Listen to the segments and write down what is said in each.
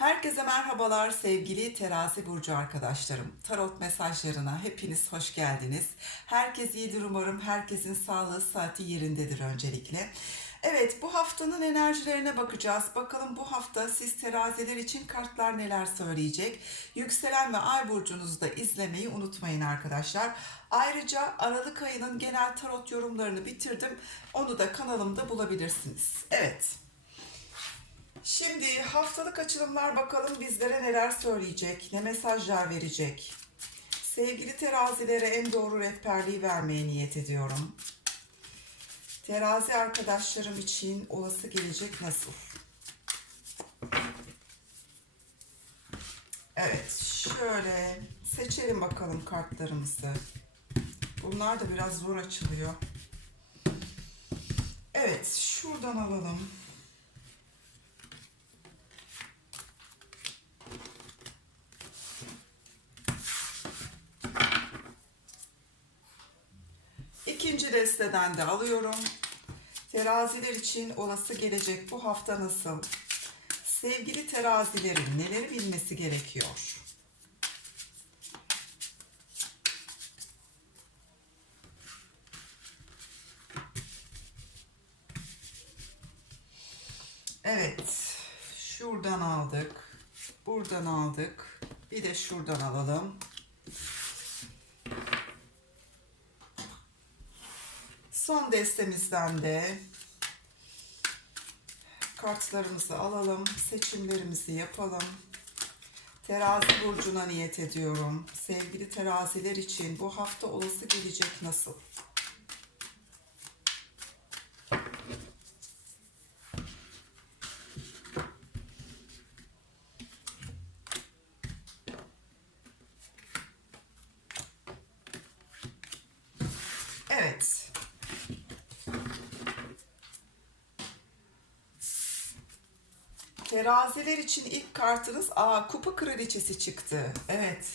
Herkese merhabalar sevgili terazi burcu arkadaşlarım. Tarot mesajlarına hepiniz hoş geldiniz. Herkes iyidir umarım. Herkesin sağlığı saati yerindedir öncelikle. Evet bu haftanın enerjilerine bakacağız. Bakalım bu hafta siz teraziler için kartlar neler söyleyecek. Yükselen ve ay burcunuzu da izlemeyi unutmayın arkadaşlar. Ayrıca Aralık ayının genel tarot yorumlarını bitirdim. Onu da kanalımda bulabilirsiniz. Evet. Şimdi haftalık açılımlar bakalım bizlere neler söyleyecek, ne mesajlar verecek. Sevgili terazilere en doğru rehberliği vermeye niyet ediyorum. Terazi arkadaşlarım için olası gelecek nasıl? Evet, şöyle seçelim bakalım kartlarımızı. Bunlar da biraz zor açılıyor. Evet, şuradan alalım. İkinci desteden de alıyorum. Teraziler için olası gelecek bu hafta nasıl? Sevgili terazilerin neleri bilmesi gerekiyor? Evet. Şuradan aldık. Buradan aldık. Bir de şuradan alalım. Son destemizden de kartlarımızı alalım, seçimlerimizi yapalım. Terazi burcuna niyet ediyorum. Sevgili teraziler için bu hafta olası gelecek nasıl? Evet. Teraziler için ilk kartınız Aa, Kupa Kraliçesi çıktı. Evet.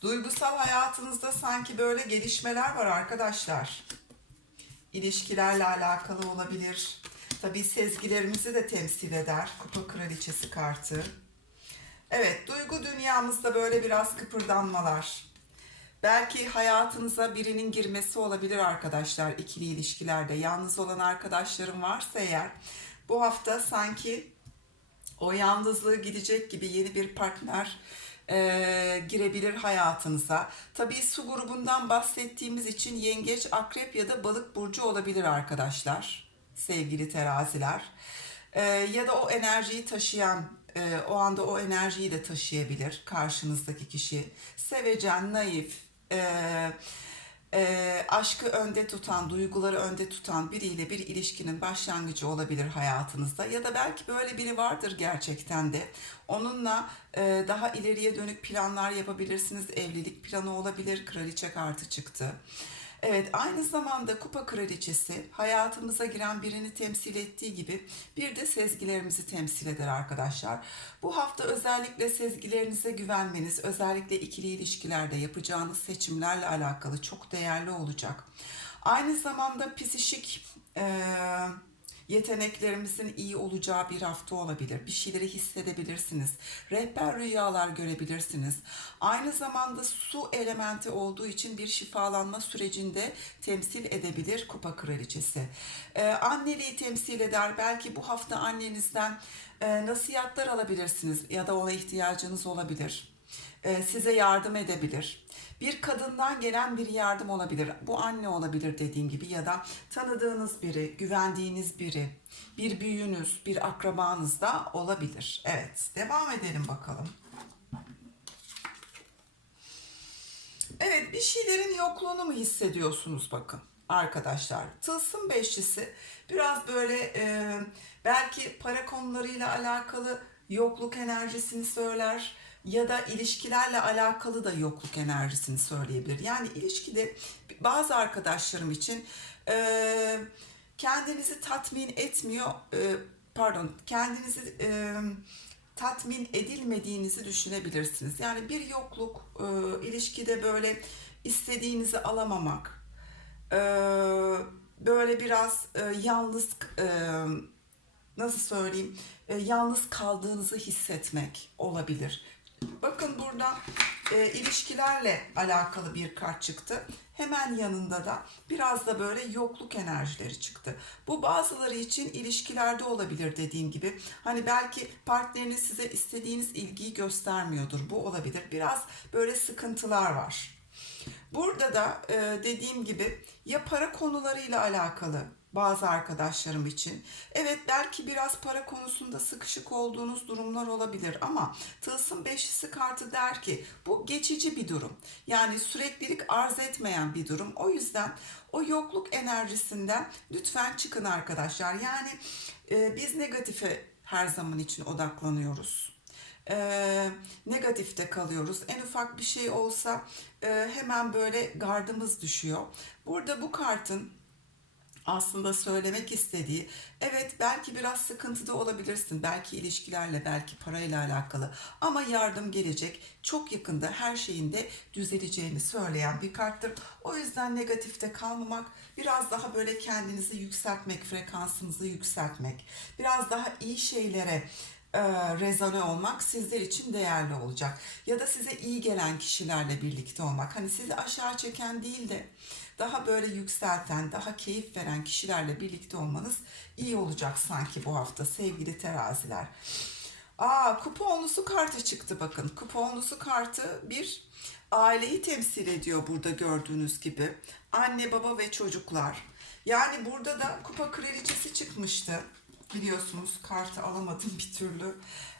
Duygusal hayatınızda sanki böyle gelişmeler var arkadaşlar. İlişkilerle alakalı olabilir. Tabii sezgilerimizi de temsil eder Kupa Kraliçesi kartı. Evet, duygu dünyamızda böyle biraz kıpırdanmalar. Belki hayatınıza birinin girmesi olabilir arkadaşlar ikili ilişkilerde. Yalnız olan arkadaşlarım varsa eğer bu hafta sanki o yalnızlığı gidecek gibi yeni bir partner e, girebilir hayatınıza. Tabii su grubundan bahsettiğimiz için yengeç, akrep ya da balık burcu olabilir arkadaşlar. Sevgili teraziler. E, ya da o enerjiyi taşıyan, e, o anda o enerjiyi de taşıyabilir karşınızdaki kişi. Sevecen, naif, e, e, aşkı önde tutan, duyguları önde tutan biriyle bir ilişkinin başlangıcı olabilir hayatınızda. Ya da belki böyle biri vardır gerçekten de. Onunla e, daha ileriye dönük planlar yapabilirsiniz. Evlilik planı olabilir. Kraliçe kartı çıktı. Evet aynı zamanda kupa kraliçesi hayatımıza giren birini temsil ettiği gibi bir de sezgilerimizi temsil eder arkadaşlar. Bu hafta özellikle sezgilerinize güvenmeniz, özellikle ikili ilişkilerde yapacağınız seçimlerle alakalı çok değerli olacak. Aynı zamanda psişik e, yeteneklerimizin iyi olacağı bir hafta olabilir. Bir şeyleri hissedebilirsiniz. Rehber rüyalar görebilirsiniz. Aynı zamanda su elementi olduğu için bir şifalanma sürecinde temsil edebilir kupa kraliçesi. Ee, anneliği temsil eder. Belki bu hafta annenizden e, nasihatler alabilirsiniz ya da ona ihtiyacınız olabilir. Ee, size yardım edebilir. Bir kadından gelen bir yardım olabilir. Bu anne olabilir dediğim gibi ya da tanıdığınız biri, güvendiğiniz biri, bir büyüğünüz, bir akrabanız da olabilir. Evet, devam edelim bakalım. Evet, bir şeylerin yokluğunu mu hissediyorsunuz bakın arkadaşlar? Tılsım beşlisi biraz böyle e, belki para konularıyla alakalı yokluk enerjisini söyler ya da ilişkilerle alakalı da yokluk enerjisini söyleyebilir. Yani ilişkide bazı arkadaşlarım için e, kendinizi tatmin etmiyor, e, pardon kendinizi e, tatmin edilmediğinizi düşünebilirsiniz. Yani bir yokluk, e, ilişkide böyle istediğinizi alamamak, e, böyle biraz e, yalnız e, nasıl söyleyeyim e, yalnız kaldığınızı hissetmek olabilir. Bakın burada e, ilişkilerle alakalı bir kart çıktı. Hemen yanında da biraz da böyle yokluk enerjileri çıktı. Bu bazıları için ilişkilerde olabilir dediğim gibi. Hani belki partneriniz size istediğiniz ilgiyi göstermiyordur. Bu olabilir. Biraz böyle sıkıntılar var. Burada da e, dediğim gibi ya para konularıyla alakalı bazı arkadaşlarım için. Evet belki biraz para konusunda sıkışık olduğunuz durumlar olabilir ama Tılsım Beşlisi kartı der ki bu geçici bir durum. Yani süreklilik arz etmeyen bir durum. O yüzden o yokluk enerjisinden lütfen çıkın arkadaşlar. Yani e, biz negatife her zaman için odaklanıyoruz e, negatifte kalıyoruz. En ufak bir şey olsa e, hemen böyle gardımız düşüyor. Burada bu kartın aslında söylemek istediği evet belki biraz sıkıntıda olabilirsin belki ilişkilerle belki parayla alakalı ama yardım gelecek çok yakında her şeyin de düzeleceğini söyleyen bir karttır. O yüzden negatifte kalmamak biraz daha böyle kendinizi yükseltmek frekansınızı yükseltmek biraz daha iyi şeylere e, rezone olmak sizler için değerli olacak. Ya da size iyi gelen kişilerle birlikte olmak. Hani sizi aşağı çeken değil de daha böyle yükselten, daha keyif veren kişilerle birlikte olmanız iyi olacak sanki bu hafta sevgili teraziler. Aa kupa onlusu kartı çıktı bakın. Kupa onlusu kartı bir aileyi temsil ediyor burada gördüğünüz gibi. Anne, baba ve çocuklar. Yani burada da kupa kraliçesi çıkmıştı. Biliyorsunuz kartı alamadım bir türlü.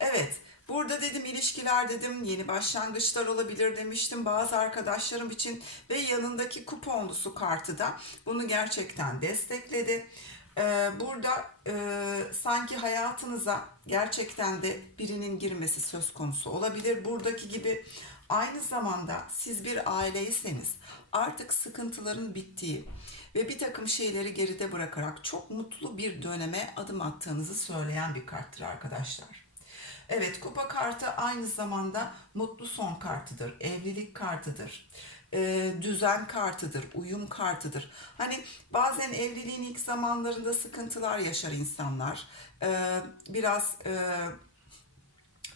Evet burada dedim ilişkiler dedim yeni başlangıçlar olabilir demiştim bazı arkadaşlarım için. Ve yanındaki kupa onlusu kartı da bunu gerçekten destekledi. Ee, burada e, sanki hayatınıza gerçekten de birinin girmesi söz konusu olabilir. Buradaki gibi aynı zamanda siz bir aileyseniz artık sıkıntıların bittiği ve bir takım şeyleri geride bırakarak çok mutlu bir döneme adım attığınızı söyleyen bir karttır arkadaşlar. Evet kupa kartı aynı zamanda mutlu son kartıdır, evlilik kartıdır e, düzen kartıdır, uyum kartıdır. Hani bazen evliliğin ilk zamanlarında sıkıntılar yaşar insanlar. E, biraz e,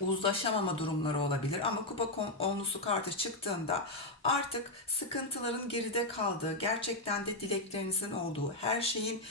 uzlaşamama durumları olabilir. Ama kupa onlusu kartı çıktığında artık sıkıntıların geride kaldığı, gerçekten de dileklerinizin olduğu, her şeyin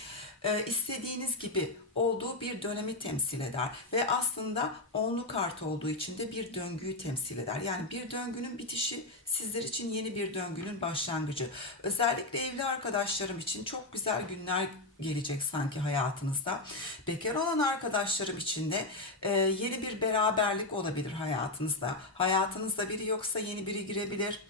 e, istediğiniz gibi olduğu bir dönemi temsil eder ve aslında onlu kart olduğu için de bir döngüyü temsil eder. Yani bir döngünün bitişi sizler için yeni bir döngünün başlangıcı. Özellikle evli arkadaşlarım için çok güzel günler gelecek sanki hayatınızda. Bekar olan arkadaşlarım için de e, yeni bir beraberlik olabilir hayatınızda. Hayatınızda biri yoksa yeni biri girebilir.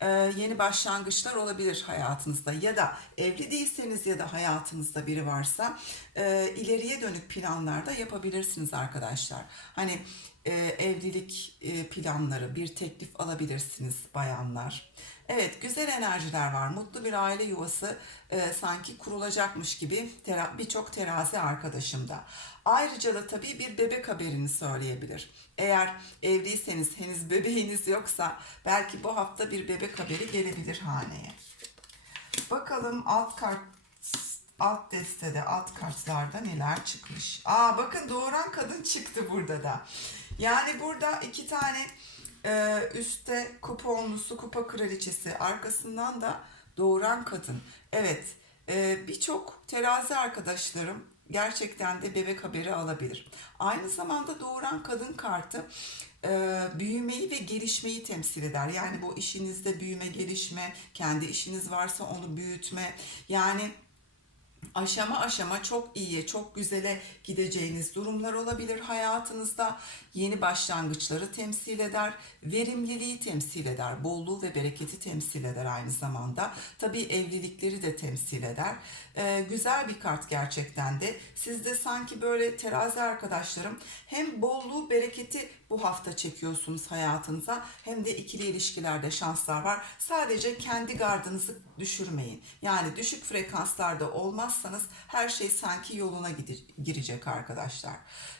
E, yeni başlangıçlar olabilir hayatınızda ya da evli değilseniz ya da hayatınızda biri varsa e, ileriye dönük planlar da yapabilirsiniz arkadaşlar. Hani e, evlilik planları, bir teklif alabilirsiniz bayanlar. Evet, güzel enerjiler var. Mutlu bir aile yuvası e, sanki kurulacakmış gibi tera- birçok terazi arkadaşımda. Ayrıca da tabii bir bebek haberini söyleyebilir. Eğer evliyseniz henüz bebeğiniz yoksa belki bu hafta bir bebek haberi gelebilir haneye. Bakalım alt kart alt destede alt kartlarda neler çıkmış. Aa bakın doğuran kadın çıktı burada da. Yani burada iki tane e, üstte kupa onlusu kupa kraliçesi arkasından da doğuran kadın. Evet e, birçok terazi arkadaşlarım gerçekten de bebek haberi alabilir. Aynı zamanda doğuran kadın kartı e, büyümeyi ve gelişmeyi temsil eder. Yani bu işinizde büyüme, gelişme, kendi işiniz varsa onu büyütme. Yani aşama aşama çok iyiye, çok güzele gideceğiniz durumlar olabilir hayatınızda. Yeni başlangıçları temsil eder, verimliliği temsil eder, bolluğu ve bereketi temsil eder aynı zamanda. Tabii evlilikleri de temsil eder. Ee, güzel bir kart gerçekten de. Siz de sanki böyle terazi arkadaşlarım hem bolluğu, bereketi bu hafta çekiyorsunuz hayatınıza hem de ikili ilişkilerde şanslar var. Sadece kendi gardınızı düşürmeyin. Yani düşük frekanslarda olmazsanız her şey sanki yoluna girecek arkadaşlar.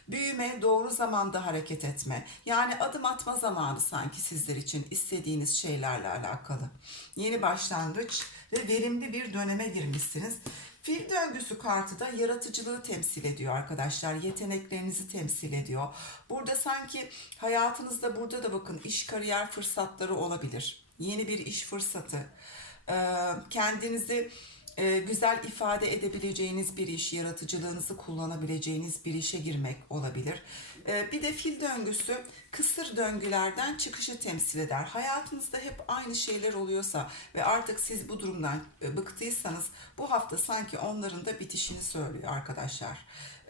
Büyüme, doğru zamanda hareket etme. Yani adım atma zamanı sanki sizler için istediğiniz şeylerle alakalı. Yeni başlangıç ve verimli bir döneme girmişsiniz. Fil döngüsü kartı da yaratıcılığı temsil ediyor arkadaşlar. Yeteneklerinizi temsil ediyor. Burada sanki hayatınızda burada da bakın iş kariyer fırsatları olabilir. Yeni bir iş fırsatı. Kendinizi e, güzel ifade edebileceğiniz bir iş, yaratıcılığınızı kullanabileceğiniz bir işe girmek olabilir. Ee, bir de fil döngüsü kısır döngülerden çıkışı temsil eder. Hayatınızda hep aynı şeyler oluyorsa ve artık siz bu durumdan e, bıktıysanız bu hafta sanki onların da bitişini söylüyor arkadaşlar.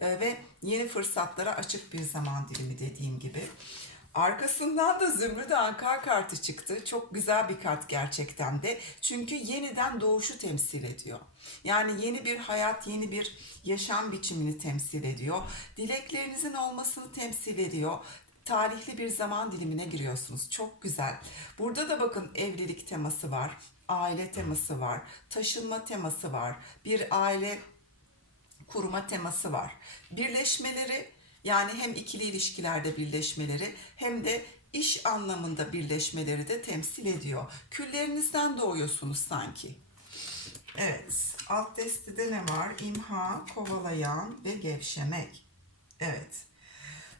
Ve yeni fırsatlara açık bir zaman dilimi dediğim gibi. Arkasından da Zümrüt Ankar kartı çıktı. Çok güzel bir kart gerçekten de. Çünkü yeniden doğuşu temsil ediyor. Yani yeni bir hayat, yeni bir yaşam biçimini temsil ediyor. Dileklerinizin olmasını temsil ediyor. Tarihli bir zaman dilimine giriyorsunuz. Çok güzel. Burada da bakın evlilik teması var. Aile teması var. Taşınma teması var. Bir aile kurma teması var. Birleşmeleri yani hem ikili ilişkilerde birleşmeleri hem de iş anlamında birleşmeleri de temsil ediyor. Küllerinizden doğuyorsunuz sanki. Evet, alt destede ne var? İmha, kovalayan ve gevşemek. Evet.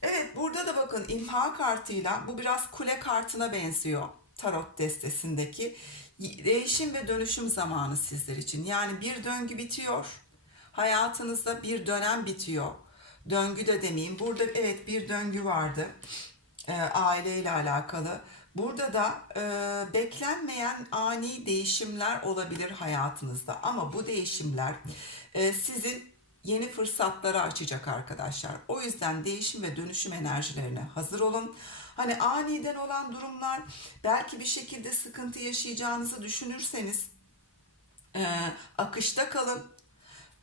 Evet, burada da bakın imha kartıyla bu biraz kule kartına benziyor. Tarot destesindeki değişim ve dönüşüm zamanı sizler için. Yani bir döngü bitiyor. Hayatınızda bir dönem bitiyor. Döngü de demeyeyim. Burada evet bir döngü vardı. E, aileyle alakalı. Burada da e, beklenmeyen ani değişimler olabilir hayatınızda. Ama bu değişimler e, sizin yeni fırsatları açacak arkadaşlar. O yüzden değişim ve dönüşüm enerjilerine hazır olun. Hani aniden olan durumlar belki bir şekilde sıkıntı yaşayacağınızı düşünürseniz e, akışta kalın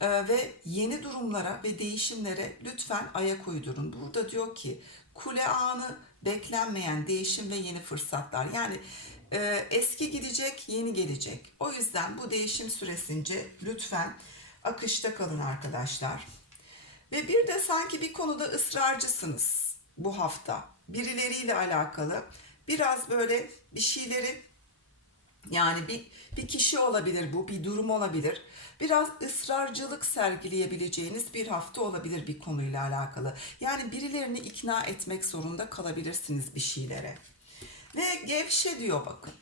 ve yeni durumlara ve değişimlere lütfen ayak uydurun. Burada diyor ki kule anı beklenmeyen değişim ve yeni fırsatlar. Yani e, eski gidecek, yeni gelecek. O yüzden bu değişim süresince lütfen akışta kalın arkadaşlar. Ve bir de sanki bir konuda ısrarcısınız bu hafta. Birileriyle alakalı. Biraz böyle bir şeyleri yani bir, bir kişi olabilir bu, bir durum olabilir. Biraz ısrarcılık sergileyebileceğiniz bir hafta olabilir bir konuyla alakalı. Yani birilerini ikna etmek zorunda kalabilirsiniz bir şeylere. Ve gevşe diyor bakın.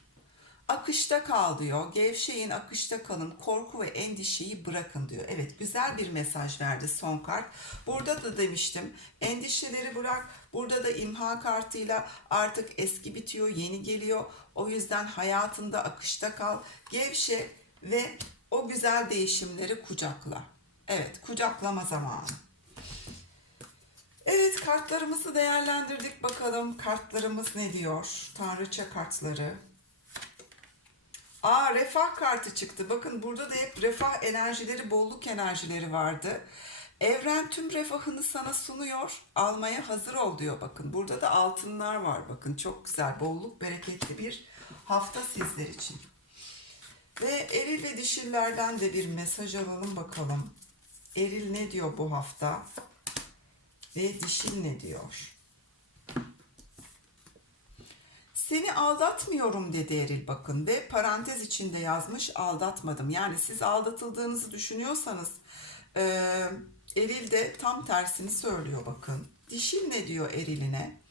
Akışta kal diyor. Gevşeyin, akışta kalın. Korku ve endişeyi bırakın diyor. Evet, güzel bir mesaj verdi son kart. Burada da demiştim. Endişeleri bırak. Burada da imha kartıyla artık eski bitiyor, yeni geliyor. O yüzden hayatında akışta kal. Gevşe ve o güzel değişimleri kucakla. Evet, kucaklama zamanı. Evet, kartlarımızı değerlendirdik bakalım. Kartlarımız ne diyor? Tanrıça kartları. Aa refah kartı çıktı. Bakın burada da hep refah enerjileri, bolluk enerjileri vardı. Evren tüm refahını sana sunuyor. Almaya hazır ol diyor bakın. Burada da altınlar var bakın. Çok güzel, bolluk, bereketli bir hafta sizler için. Ve eril ve dişillerden de bir mesaj alalım bakalım. Eril ne diyor bu hafta? Ve dişil ne diyor? Seni aldatmıyorum dedi Eril bakın ve parantez içinde yazmış aldatmadım. Yani siz aldatıldığınızı düşünüyorsanız e, Eril de tam tersini söylüyor bakın. Dişil ne diyor Eril'ine?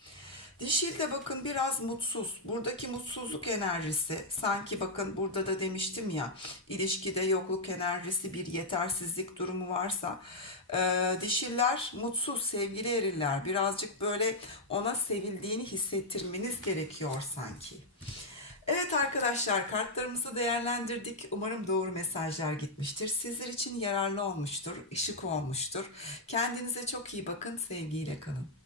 Dişil de bakın biraz mutsuz. Buradaki mutsuzluk enerjisi sanki bakın burada da demiştim ya ilişkide yokluk enerjisi bir yetersizlik durumu varsa e, dişiller mutsuz sevgili eriller birazcık böyle ona sevildiğini hissettirmeniz gerekiyor sanki. Evet arkadaşlar kartlarımızı değerlendirdik. Umarım doğru mesajlar gitmiştir. Sizler için yararlı olmuştur, ışık olmuştur. Kendinize çok iyi bakın, sevgiyle kalın.